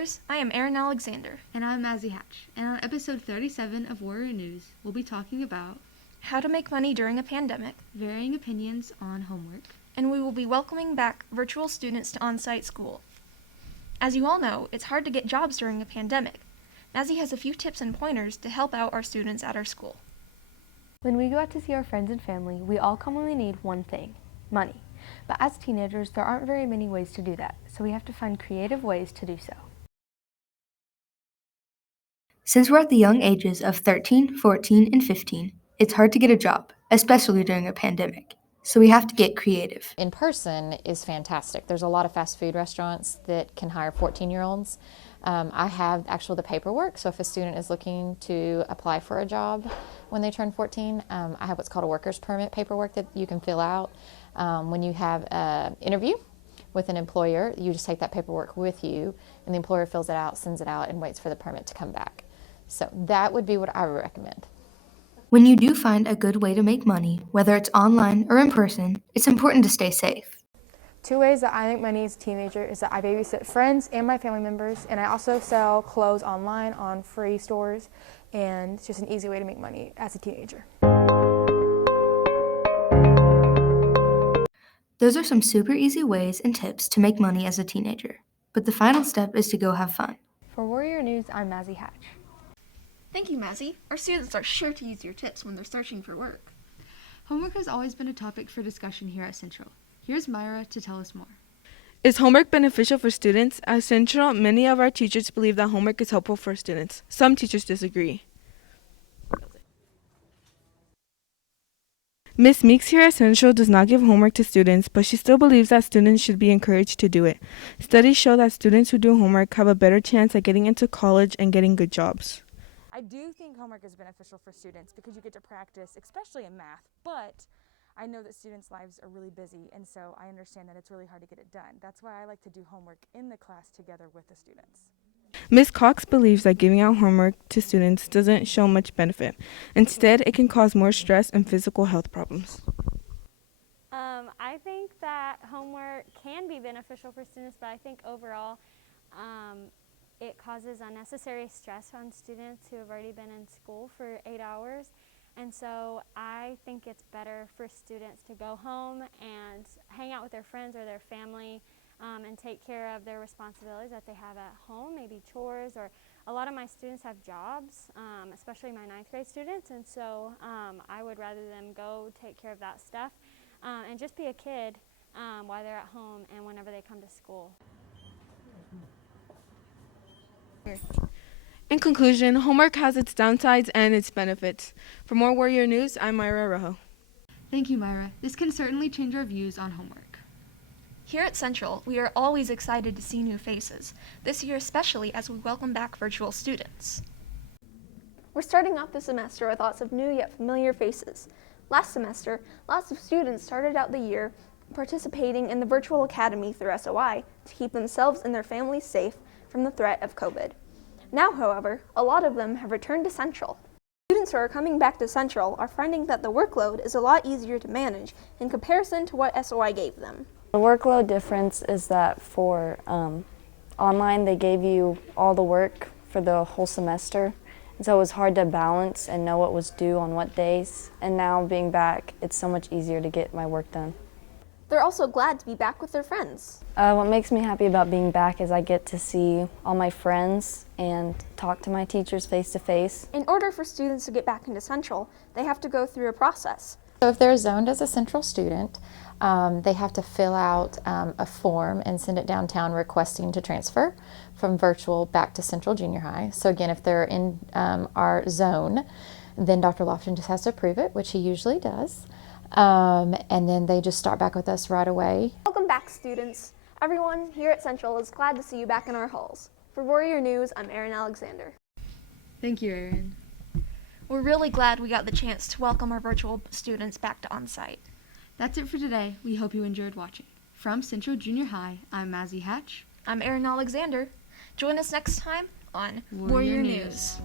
Warriors. I am Erin Alexander. And I'm Mazzy Hatch. And on episode 37 of Warrior News, we'll be talking about how to make money during a pandemic, varying opinions on homework, and we will be welcoming back virtual students to on-site school. As you all know, it's hard to get jobs during a pandemic. Mazzy has a few tips and pointers to help out our students at our school. When we go out to see our friends and family, we all commonly need one thing: money. But as teenagers, there aren't very many ways to do that, so we have to find creative ways to do so. Since we're at the young ages of 13, 14, and 15, it's hard to get a job, especially during a pandemic. So we have to get creative. In person is fantastic. There's a lot of fast food restaurants that can hire 14-year-olds. I have actually the paperwork, so if a student is looking to apply for a job when they turn 14, I have what's called a worker's permit paperwork that you can fill out. When you have an interview with an employer, you just take that paperwork with you, and the employer fills it out, sends it out, and waits for the permit to come back. So that would be what I would recommend. When you do find a good way to make money, whether it's online or in person, it's important to stay safe. 2 ways that I make money as a teenager is that I babysit friends and my family members, and I also sell clothes online on free stores, and it's just an easy way to make money as a teenager. Those are some super easy ways and tips to make money as a teenager. But the final step is to go have fun. For Warrior News, I'm Mazzy Hatch. Thank you, Mazzy. Our students are sure to use your tips when they're searching for work. homework has always been a topic for discussion here at Central. Here's Myra to tell us more. Is homework beneficial for students? At Central, many of our teachers believe that homework is helpful for students. Some teachers disagree. Ms. Meeks here at Central does not give homework to students, but she still believes that students should be encouraged to do it. Studies show that students who do homework have a better chance at getting into college and getting good jobs. I do think homework is beneficial for students because you get to practice, especially in math, but I know that students' lives are really busy, and so I understand that it's really hard to get it done. That's why I like to do homework in the class together with the students. Ms. Cox believes that giving out homework to students doesn't show much benefit. Instead, it can cause more stress and physical health problems. I think that homework can be beneficial for students, but I think overall it causes unnecessary stress on students who have already been in school for 8 hours. And so I think it's better for students to go home and hang out with their friends or their family and take care of their responsibilities that they have at home, maybe chores, or a lot of my students have jobs, especially my 9th grade students, and so I would rather them go take care of that stuff and just be a kid while they're at home and whenever they come to school. In conclusion, homework has its downsides and its benefits. For more Warrior News, I'm Myra Rojo. Thank you, Myra. This can certainly change our views on homework. Here at Central, we are always excited to see new faces, this year especially as we welcome back virtual students. We're starting off the semester with lots of new yet familiar faces. Last semester, lots of students started out the year participating in the Virtual Academy through SOI to keep themselves and their families safe from the threat of COVID. Now, however, a lot of them have returned to Central. Students who are coming back to Central are finding that the workload is a lot easier to manage in comparison to what SOI gave them. The workload difference is that for online they gave you all the work for the whole semester, and so it was hard to balance and know what was due on what days, and now being back it's so much easier to get my work done. They're also glad to be back with their friends. What makes me happy about being back is I get to see all my friends and talk to my teachers face to face. In order for students to get back into Central, they have to go through a process. So if they're zoned as a Central student, they have to fill out a form and send it downtown requesting to transfer from virtual back to Central Junior High. So again, if they're in our zone, then Dr. Lofton just has to approve it, which he usually does. And then they just start back with us right away. Welcome back, students. Everyone here at Central is glad to see you back in our halls. For Warrior News, I'm Erin Alexander. Thank you, Erin. We're really glad we got the chance to welcome our virtual students back to on-site. That's it for today. We hope you enjoyed watching. From Central Junior High, I'm Mazzy Hatch. I'm Erin Alexander. Join us next time on Warrior News.